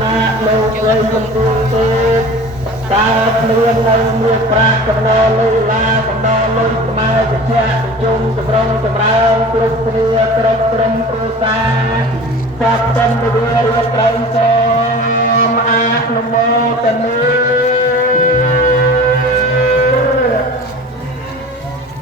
ណាលោកលេងជំនួយទេកើតមាននៅមានប្រាក់កំណរលុយឡាកំណរលុយខ្មែរវិជ្ជាជុំចម្រុងចម្រើនគ្រប់គ្នាគ្រប់ក្រុមគ្រួសារសពទាំងវិរិយរៀបរយចេ